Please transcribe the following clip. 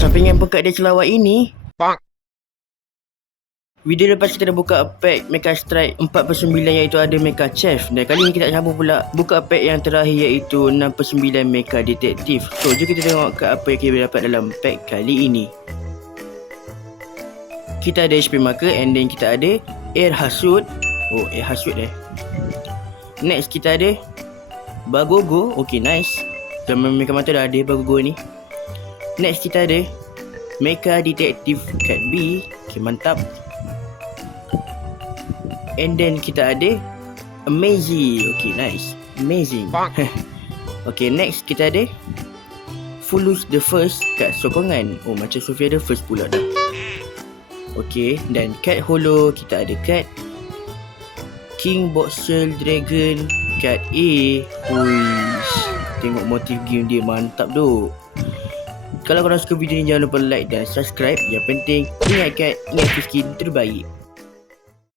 sampingan pekat dia celawak ini. Video lepas kita dah buka pack Mecha Strike 4/9 iaitu ada Mecha Chef. Dan kali ni kita nak sambung pula buka pack yang terakhir iaitu 6/9 Mecha Detective. So jom kita tengok ke apa yang kita dapat dalam pack kali ini. Kita ada HP marker and then kita ada air hasut. Oh, air hasut Next kita ada Bagogo. Okay, nice. Zaman Mecha Mata dah ada Bagogo ni. Next kita ada Mecha Detective Cat B. Okay, mantap. And then kita ada Amazing. Okay, nice. Amazing. Okay, next kita ada Fulus the First kat sokongan. Oh, macam Sofia the First pula dah. Okay, dan cat holo kita ada cat King Boxel Dragon cat A. Huish, tengok motif game dia mantap doh. Kalau korang suka video ni jangan lupa like dan subscribe. Yang penting ingat kat, ingat skin terbaik.